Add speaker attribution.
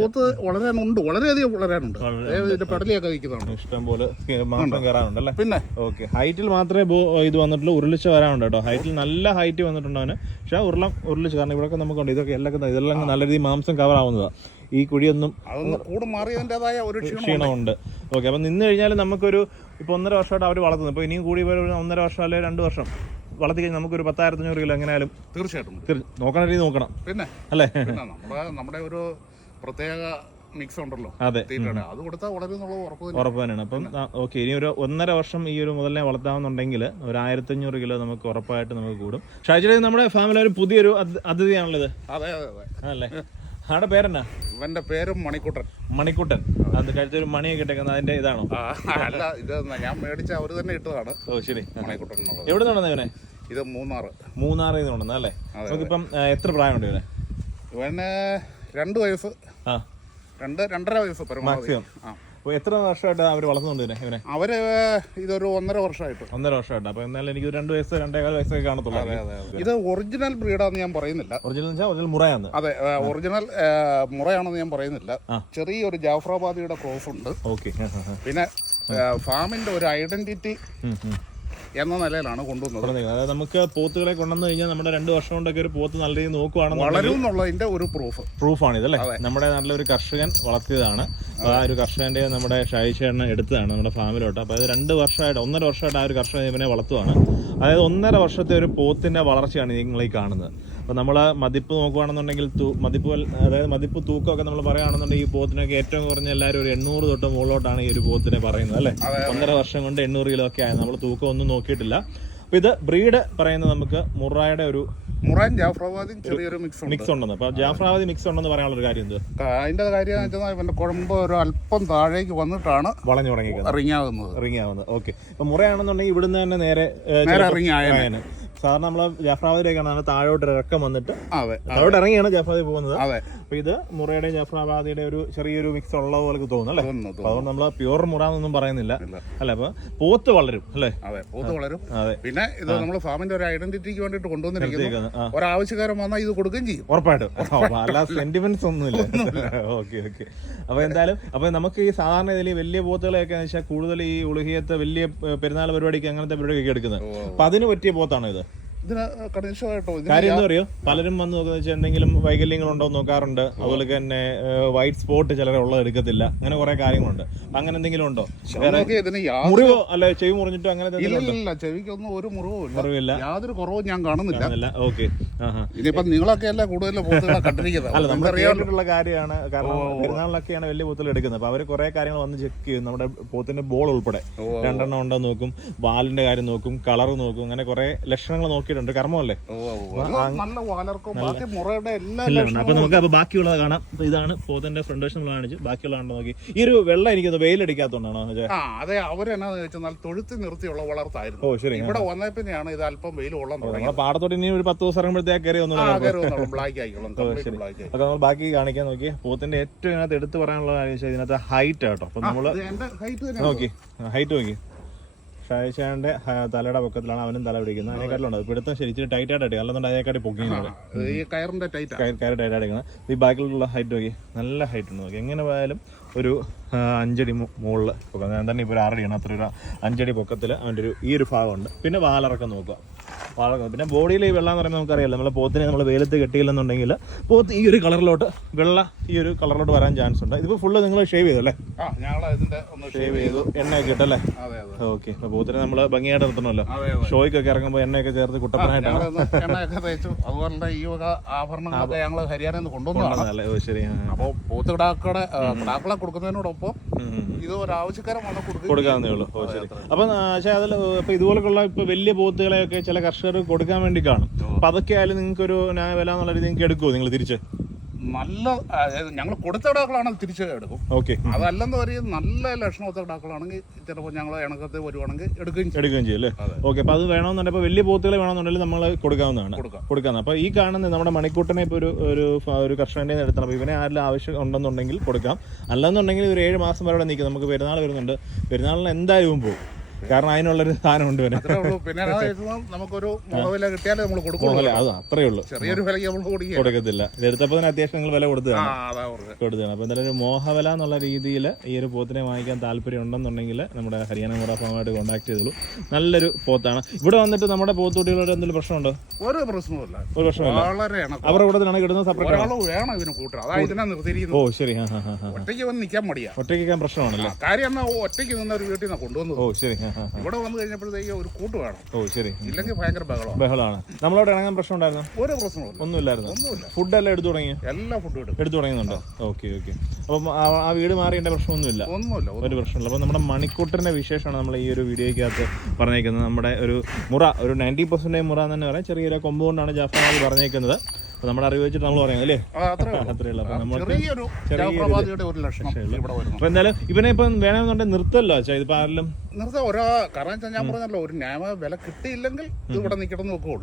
Speaker 1: പോത്ത് വളരാനുണ്ട് വളരെയധികം വളരാനുണ്ട്. ഇതിന്റെ പെടലിയൊക്കെ നിൽക്കുന്നതാണ്
Speaker 2: ഇഷ്ടം പോലെ മാംസം കയറാനുണ്ട് അല്ലേ പിന്നെ? ഓക്കെ. ഹൈറ്റിൽ മാത്രമേ ഇത് വന്നിട്ടുള്ളൂ ഉരുളിച്ച് വരാനുണ്ട് കേട്ടോ. ഹൈറ്റിൽ നല്ല ഹൈറ്റ് വന്നിട്ടുണ്ട് അവന്. പക്ഷെ ഉരുളം ഉരുളിച്ച് കാരണം ഇവിടെ നമുക്കുണ്ട് ഇതൊക്കെ എല്ലാം ഇതെല്ലാം നല്ല രീതിയിൽ മാംസം കവർ ആവുന്നതാണ് ഈ കുഴിയൊന്നും
Speaker 1: കൂട് മാറിയതിന്റെതായ ഒരു
Speaker 2: ക്ഷീണമുണ്ട്. ഓക്കെ അപ്പം നിന്ന് കഴിഞ്ഞാൽ നമുക്കൊരു ഇപ്പോൾ ഒന്നര വർഷമായിട്ട് അവർ വളർത്തുന്നു. ഇപ്പോൾ ഇനിയും കൂടി ഒരു ഒന്നര വർഷം അല്ലെങ്കിൽ രണ്ട് വർഷം വളർത്തി കഴിഞ്ഞാൽ നമുക്കൊരു പത്തായിരത്തഞ്ഞൂറ് കിലോ എങ്ങനെയാലും
Speaker 1: തീർച്ചയായിട്ടും.
Speaker 2: നോക്കണ രീതി നോക്കണം. പിന്നെ? അല്ലേ?
Speaker 1: നമ്മുടെ ഒരു പ്രത്യേക മിക്സ് ഉണ്ടല്ലോ. അതെ. അത് കൊടുത്താൽ വളരും എന്നുള്ളത് ഉറപ്പ്
Speaker 2: തന്നെ. ഉറപ്പ് തന്നെയാണ്. അപ്പം ഓക്കെ ഇനി ഒരു ഒന്നര വർഷം ഈ ഒരു മുതലിനെ വളർത്താമെന്നുണ്ടെങ്കിൽ ഒരു ആയിരത്തി അഞ്ഞൂറ് കിലോ നമുക്ക് ഉറപ്പായിട്ട് നമുക്ക് കൂടും. ഷാജിയുടെ നമ്മുടെ ഫാമിലി ഒരു പുതിയൊരു അത്- അതിഥിയാണുള്ളത്.
Speaker 1: അതെ അതെ
Speaker 2: ആണല്ലേ? ആടെ പേരെന്നാ?
Speaker 1: ഇവന്റെ പേര് മണിക്കുട്ടൻ.
Speaker 2: മണിക്കുട്ടൻ. അത് കഴിച്ചൊരു മണിയൊക്കെ ഇട്ടേക്കുന്നത് അതിന്റെ ഇതാണോ?
Speaker 1: അല്ല ഇത് ഞാൻ മേടിച്ച അവർ തന്നെ ഇട്ടതാണ്. ഓ ശരി. മണിക്കുട്ടൻ
Speaker 2: എവിടെ നിന്നാണ് ഇവനെ? ഇത് മൂന്നാറ്. മൂന്നാറിൽ നിന്ന് കൊണ്ടുവന്നത് അല്ലേ നമുക്കിപ്പം എത്ര പ്രായമുണ്ട് ഇവനെ?
Speaker 1: ഇവന് രണ്ട് വയസ്സ്. ആ. രണ്ട് രണ്ടര വയസ്സ് പരമാവധി.
Speaker 2: മാക്സിമം ആ. അപ്പോൾ എത്ര വർഷമായിട്ട് അവർ വളർത്തുന്നുണ്ട് ഇവനെ? ഇവനെ
Speaker 1: അവർ ഇതൊരു ഒന്നര വർഷമായിട്ട്.
Speaker 2: ഒന്നര വർഷമായിട്ട്. അപ്പോൾ എന്നാലും എനിക്ക് ഒരു രണ്ട് വയസ്സ് രണ്ടേകാൽ വയസ്സൊക്കെ
Speaker 1: കാണത്തുള്ളൂ. ഇത് ഒറിജിനൽ ബ്രീഡാന്ന് ഞാൻ പറയുന്നില്ല.
Speaker 2: ഒറിജിനൽ വെച്ചാൽ ഒറിജിനൽ മുറയാന്ന്.
Speaker 1: അതെ ആ, ഒറിജിനൽ ആ, മുറയാണെന്ന് ഞാൻ പറയുന്നില്ല. ചെറിയൊരു ജാഫ്രാബാദിയുടെ ക്രോസ് ഉണ്ട് ഓക്കെ. പിന്നെ ആ, ഫാമിന്റെ ഒരു ഐഡന്റിറ്റി എന്ന നിലയിലാണ് കൊണ്ടുവന്നത്.
Speaker 2: അതായത് നമുക്ക് പോത്തുകളെ കൊണ്ടുവന്നു കഴിഞ്ഞാൽ നമ്മുടെ രണ്ട് വർഷം കൊണ്ടൊക്കെ ഒരു പോത്ത് നല്ല രീതിയിൽ നോക്കുവാണെന്നുണ്ടെങ്കിൽ
Speaker 1: വളരും എന്നുള്ളതിന്റെ ഒരു പ്രൂഫ്
Speaker 2: പ്രൂഫാണ് ഇതല്ലേ നമ്മുടെ നല്ലൊരു കർഷകൻ വളർത്തിയതാണ്. ആ ഒരു കർഷകന്റെ നമ്മുടെ ഷായിച്ചേട്ടനെ എടുത്തതാണ് നമ്മുടെ ഫാമിലോട്ട്. അപ്പോൾ അത് രണ്ട് വർഷമായിട്ട് ഒന്നര വർഷമായിട്ട് ആ ഒരു കർഷകൻ ഇവനെ വളർത്തുവാണ്. അതായത് ഒന്നര വർഷത്തെ ഒരു പോത്തിന്റെ വളർച്ചയാണ് നിങ്ങൾ ഈ കാണുന്നത്. അപ്പോൾ നമ്മൾ മതിപ്പ് നോക്കുകയാണെന്നുണ്ടെങ്കിൽ തൂ- മതിപ്പ് അതായത് മതിപ്പ് തൂക്കമൊക്കെ നമ്മൾ പറയുകയാണെന്നുണ്ടെങ്കിൽ ഈ പോത്തിനൊക്കെ ഏറ്റവും കുറഞ്ഞ എല്ലാവരും ഒരു എണ്ണൂറ് തൊട്ട് മുകളിലോട്ടാണ് ഈ ഒരു പോത്തിനെ പറയുന്നത് അല്ലേ? ഒന്നര വർഷം കൊണ്ട് എണ്ണൂറ് കിലോ ഒക്കെ ആയത് നമ്മൾ തൂക്കം ഒന്നും നോക്കിയിട്ടില്ല. അപ്പോൾ ഇത് ബ്രീഡ് പറയുന്നത് നമുക്ക് മുറായുടെ ഒരു
Speaker 1: മുറാൻ ചെറിയൊരു മിക്സ് മിക്സ് ഉണ്ടെന്ന്.
Speaker 2: അപ്പോൾ ജാഫ്രാവതി മിക്സ് ഉണ്ടെന്ന് പറയാനുള്ള ഒരു കാര്യം എന്ത്?
Speaker 1: അതിന്റെ കാര്യം വെച്ചാൽ ഇവന്റെ കുഴമ്പ് ഒരു അല്പം താഴേക്ക് വന്നിട്ടാണ് വളഞ്ഞു തുടങ്ങിയത് ഇറങ്ങിയാവുന്നത്
Speaker 2: ഇറങ്ങിയാവുന്നത് ഓക്കെ ഇപ്പൊ മുറയാണെന്നുണ്ടെങ്കിൽ ഇവിടുന്ന് തന്നെ നേരെ
Speaker 1: ഇറങ്ങിയായ നേരെ ആയേനെ.
Speaker 2: സാധാരണ നമ്മളെ ജാഫ്രാബാദിലേക്കാണ് താഴോട്ട് ഇറക്കം വന്നിട്ട് താഴോട്ട് ഇറങ്ങിയാണ് ജാഫ്രാബാദി പോകുന്നത്. അപ്പൊ ഇത് മുറയുടെയും ജാഫ്രാബാദിയുടെ ഒരു ചെറിയൊരു മിക്സ് ഉള്ള പോലെ തോന്നുന്നു അല്ലേ? അതുകൊണ്ട് നമ്മൾ പ്യൂർ മുറ എന്നൊന്നും പറയുന്നില്ല. അല്ലെ അപ്പൊ പോത്ത് വളരും അല്ലേ?
Speaker 1: അതെ പോത്ത് വളരും. അതെ. പിന്നെ ഇത് നമ്മൾ ഫാമിന്റെ ഒരു ഐഡന്റിറ്റിക്ക് വേണ്ടിട്ട് കൊണ്ടുവന്നിരിക്കുന്നു. ഒരാവശ്യക്കാരൻ വന്നാൽ ഇത് കൊടുക്കുകയും ചെയ്യും.
Speaker 2: ഉറപ്പായിട്ടും. അല്ല സെന്റിമെന്റ്സ് ഒന്നുമില്ല. Okay okay. അപ്പൊ എന്തായാലും അപ്പൊ നമുക്ക് ഈ സാധാരണ ഇതിൽ വലിയ പോത്തുകളെയൊക്കെ വെച്ചാൽ കൂടുതൽ ഈ ഉളുഹിയത്തെ വലിയ പെരുന്നാൾ പരിപാടിക്ക് അങ്ങനത്തെ പരിപാടിയൊക്കെ എടുക്കുന്നത്. അപ്പൊ അതിന് പറ്റിയ പോത്താണ് ഇത്?
Speaker 1: ഇതിന് കണിശമായിട്ടോ
Speaker 2: കാര്യം എന്താ അറിയോ? പലരും വന്ന് നോക്കുന്ന വെച്ചാൽ എന്തെങ്കിലും വൈകല്യങ്ങൾ ഉണ്ടോ എന്ന് നോക്കാറുണ്ട്. അതുപോലെ തന്നെ വൈറ്റ് സ്പോട്ട് ചിലരെ ഉള്ളത് എടുക്കത്തില്ല. അങ്ങനെ കുറെ കാര്യങ്ങളുണ്ട്. അങ്ങനെ എന്തെങ്കിലും ഉണ്ടോ? മുറിവോ? അല്ല ചെവി മുറിഞ്ഞിട്ടോ അങ്ങനെ
Speaker 1: ഇല്ല ചെവിക്കൊന്നും ഒരു മുറിവും ഇല്ല. മുറിവില്ല. യാതൊരു കുറവും ഞാൻ കാണുന്നില്ല. ഓക്കെ. ഇനിയിപ്പം നിങ്ങളൊക്കെ അല്ലേ കൂടുതൽ കണ്ടിരിക്കുന്നത്?
Speaker 2: അല്ല നമ്മൾ നമുക്കറിയാം അറിയാനുള്ള കാര്യമാണ്. കാരണം പെരുന്നാളിലൊക്കെയാണ് വലിയ പോത്തുകൾ എടുക്കുന്നത്. അപ്പൊ അവർ കുറെ കാര്യങ്ങൾ വന്ന് ചെക്ക് ചെയ്യും. നമ്മുടെ പോത്തിന്റെ ബോൾ ഉൾപ്പെടെ. രണ്ടെണ്ണം ഉണ്ടോ നോക്കും. വാലിന്റെ കാര്യം നോക്കും. കളർ നോക്കും. അങ്ങനെ കുറെ ലക്ഷണങ്ങൾ നോക്കിയിട്ടുണ്ട് കർമ്മമല്ലേ? അപ്പൊ നമുക്ക് അപ്പൊ ബാക്കിയുള്ളത് കാണാം. അപ്പൊ ഇതാണ് പോത്തിന്റെ ഫ്രണ്ട് വശം കാണിച്ച് ബാക്കിയുള്ള നോക്കി. ഈ ഒരു വെള്ളം എനിക്ക് വെയിലടിക്കാത്തോണ്ടാണോ
Speaker 1: അതെ അവരെന്നാന്ന് വെച്ചാൽ തൊഴുത്തി നിർത്തിയുള്ള വളർത്തായിരുന്നു. ഓ ശരി. ഇവിടെ വന്നേ പിന്നെയാണ് ഇത് അല്പം വെയിൽ കൊള്ളാൻ
Speaker 2: തുടങ്ങി പാടത്തോട്ട് ഇനി ഒരു പത്ത് ദിവസം ഇറങ്ങുമ്പോഴത്തേക്ക് കയറി ഒന്നും അപ്പൊ നമ്മൾ ബാക്കി കാണിക്കാൻ നോക്കി. പോത്തിന്റെ ഏറ്റവും ഇതിനകത്ത് എടുത്തു പറയാനുള്ള കാര്യം വെച്ചാൽ ഇതിനകത്ത് ഹൈറ്റ് ആട്ടോ. അപ്പൊ നമ്മൾ നോക്കി. ഹൈറ്റ് നോക്കി. ഷായിഷാന്റെ തലയുടെ പൊക്കത്തിലാണ് അവനും തല പിടിക്കുന്നത്. അതിനെക്കാട്ടിലുണ്ട്. അത് പിടുത്തം ശരിച്ചിട്ട് ടൈറ്റ് ആയിട്ട് അടിക്കും അല്ലെന്നുണ്ട് അതിനെക്കാട്ടി പൊക്കിയാണ്
Speaker 1: ഈ കയറിന്റെ ടൈറ്റാ
Speaker 2: കയർ കയറി ടൈറ്റ് അടിക്കുന്നത്. ഈ ബാക്കിലുള്ള ഹൈറ്റ് നോക്കി നല്ല ഹൈറ്റ് ഉണ്ട് നോക്കി. എങ്ങനെ പോയാലും ഒരു അഞ്ചടി മുകളിൽ പൊക്കം. ഞാൻ തന്നെ ഇപ്പോൾ ഒരു ആറടിയാണ് അത്ര ഒരു അഞ്ചടി പൊക്കത്തിൽ അവന്റെ ഒരു ഈ ഒരു ഭാഗമുണ്ട്. പിന്നെ വാലിറക്കം നോക്കുക. വാലിറക്കം പിന്നെ ബോഡിയിൽ ഈ വെള്ളം എന്ന് പറയുമ്പോൾ നമുക്കറിയാലോ നമ്മൾ പോത്തിനെ നമ്മൾ വെയിലത്ത് കെട്ടിയില്ലെന്നുണ്ടെങ്കിൽ പോത്ത് ഈ ഒരു കളറിലോട്ട് വെള്ള ഈ ഒരു കളറിലോട്ട് വരാൻ ചാൻസ് ഉണ്ട്. ഇതിപ്പോൾ ഫുള്ള് നിങ്ങൾ ഷേവ് ചെയ്തു അല്ലേ? ഷേവ് ചെയ്തു. എണ്ണയൊക്കെ ഇട്ടല്ലേ ഓക്കെ അപ്പോൾ പോത്തിനെ നമ്മൾ ഭംഗിയായിട്ട് നിർത്തണമല്ലോ. ഷോയ്ക്കൊക്കെ ഇറങ്ങുമ്പോൾ എണ്ണയൊക്കെ ചേർത്ത് കുട്ടപ്പനായിട്ടാണ്?
Speaker 1: എണ്ണയൊക്കെ തേച്ചു. അതുപോലെ ഈ വക ആഭരണങ്ങളൊക്കെ ഞങ്ങൾ ഹരിയാനയിൽ നിന്ന് കൊണ്ടുവന്നതാണ്. നല്ല ശരി. അപ്പോൾ പോത്ത് കിടാക്കളെ കിടാക്കളെ കൊടുക്കുന്നതിനോടൊപ്പം ഉം, ഉം. ഇത് ഒരു
Speaker 2: കൊടുക്കാവുന്നേ ഉള്ളൂ. ഓ ശരി. അപ്പൊ പക്ഷേ അതിൽ ഇപ്പൊ ഇതുപോലുള്ള ഇപ്പൊ വലിയ പോത്തുകളെയൊക്കെ ചില കർഷകർ കൊടുക്കാൻ വേണ്ടി കാണും. അപ്പൊ അതൊക്കെ ആയാലും നിങ്ങൾക്ക് ഒരു ന്യായ വില എന്നുള്ള രീതി നിങ്ങൾക്ക് എടുക്കുമോ നിങ്ങൾ തിരിച്ച്?
Speaker 1: നല്ല ഞങ്ങൾ കൊടുത്ത ഇടാക്കളാണെങ്കിൽ തിരിച്ച് എടുക്കും. ഓക്കെ. അതല്ലെന്ന് പറയും നല്ല ലക്ഷണമൊത്ത കിടാക്കളാണെങ്കിൽ ചിലപ്പോൾ ഞങ്ങൾ ഇണക്കത്തെ വരുവാണെങ്കിൽ എടുക്കുകയും
Speaker 2: ചെയ്യും. എടുക്കുകയും ചെയ്യും അല്ലേ. ഓക്കെ അപ്പൊ അത് വേണമെന്നുണ്ടെങ്കിൽ വലിയ പോത്തുകൾ വേണമെന്നുണ്ടെങ്കിൽ നമ്മൾ കൊടുക്കാവുന്നതാണ്. കൊടുക്കാം. കൊടുക്കാവുന്ന. അപ്പൊ ഈ കാണുന്ന നമ്മുടെ മണിക്കൂട്ടനെ ഇപ്പൊ ഒരു ഒരു ഒരു കർഷകന്റെ നിന്ന് എടുത്തണം അപ്പൊ ഇവനെ ആരെല്ലാം ആവശ്യം ഉണ്ടെന്നുണ്ടെങ്കിൽ കൊടുക്കാം. അല്ലെന്നുണ്ടെങ്കിൽ ഒരു ഏഴ് മാസം വരെ നിൽക്കും. നമുക്ക് പെരുന്നാൾ വരുന്നുണ്ട്. പെരുന്നാളിന് എന്തായാലും പോകും. കാരണം അതിനുള്ളൊരു സാധനം ഉണ്ട്
Speaker 1: അത്രേ ഉള്ളൂ. പിന്നെ അതാ നമുക്കൊരു മുളവില കിട്ടിയാലേ നമ്മൾ കൊടുക്കുള്ളൂ.
Speaker 2: മുതലേ അത് അത്രേ ഉള്ളൂ.
Speaker 1: ചെറിയൊരു വിലയ്ക്ക് നമ്മൾ കൊടുക്കുക
Speaker 2: കൊടുക്കത്തില്ല. ഇത് തന്നെ അത്യാവശ്യം നിങ്ങൾ വില കൊടുത്തതാണ്. കൊടുത്തതാണ്. അപ്പോൾ എന്തായാലും ഒരു മോഹവില എന്നുള്ള രീതിയിൽ ഈ ഒരു പോത്തിനെ വാങ്ങിക്കാൻ താല്പര്യം ഉണ്ടെന്നുണ്ടെങ്കിൽ നമ്മുടെ ഹരിയാന മുറ ഫാമായിട്ട് കോൺടാക്ട് ചെയ്തോളൂ. നല്ലൊരു പോത്താണ്. ഇവിടെ വന്നിട്ട് നമ്മുടെ പോത്തുകുട്ടികളോട് എന്തെങ്കിലും പ്രശ്നമുണ്ടോ?
Speaker 1: ഒരു പ്രശ്നവുമില്ല. ഒരു പ്രശ്നമില്ല വളരെ
Speaker 2: അവരുടെ കൂട്ടത്തിലാണ് കിടന്നത് സെപ്പറേറ്റ് വേണം ഇതിന് ഇതിനെ ഓ ശരി. ഒറ്റയ്ക്ക് വന്ന് നിൽക്കാൻ മടിയാ. ഒറ്റയ്ക്ക് പ്രശ്നമാണല്ലേ? കാര്യം ഒറ്റയ്ക്ക് നിന്ന ഒരു വീട്ടിൽ നിന്ന് കൊണ്ടുവന്നു ഓ ശരി. ആ ഇവിടെ വന്നു കഴിഞ്ഞപ്പോഴത്തേക്ക് ഒരു കൂട്ട് വേണം ഓ ശരി. ഇല്ലെങ്കിൽ ഭയങ്കര ബഹളമാണ്. ബഹളമാണ്. നമ്മളോട് ഇറങ്ങാൻ പ്രശ്നം ഉണ്ടായിരുന്നു? ഒരു ഒന്നും ഒന്നുമില്ലായിരുന്നു? ഒന്നുമില്ല. ഫുഡെല്ലാം എടുത്തു തുടങ്ങി എല്ലാ ഫുഡും എടുക്കും എടുത്തു തുടങ്ങുന്നുണ്ടോ ഓക്കെ ഓക്കെ. അപ്പം ആ- ആ വീട് മാറിയേണ്ട പ്രശ്നമൊന്നുമില്ല. ഒന്നുമില്ല ഒരു പ്രശ്നമില്ല. അപ്പം നമ്മുടെ മണിക്കൂട്ടറിന്റെ വിശേഷമാണ് നമ്മൾ ഈ ഒരു വീഡിയോയ്ക്കകത്ത് പറഞ്ഞേക്കുന്നത്. നമ്മുടെ ഒരു മുറ ഒരു നയന്റി പെർസെന്റേജ് മുറ എന്ന് തന്നെ പറയാം. ചെറിയൊരു കൊമ്പുകൊണ്ടാണ് ജാഫർ പറഞ്ഞേക്കുന്നത്. അപ്പോൾ നമ്മുടെ അറിവ് വെച്ചിട്ട് നമ്മൾ പറയാം അല്ലേ? അത്രേ ഉള്ളൂ. എന്തായാലും ഇവനെ ഇപ്പൊ വേണമെന്നുണ്ടെങ്കിൽ നിർത്തല്ലോ. അച്ഛാ ആരെങ്കിലും നിർത്താൻ ഒരാ കാരണം ഞാൻ പറഞ്ഞല്ലോ ഒരു ന്യായ വില കിട്ടിയില്ലെങ്കിൽ ഇത് ഇവിടെ നിൽക്കണം നോക്കുകയുള്ളൂ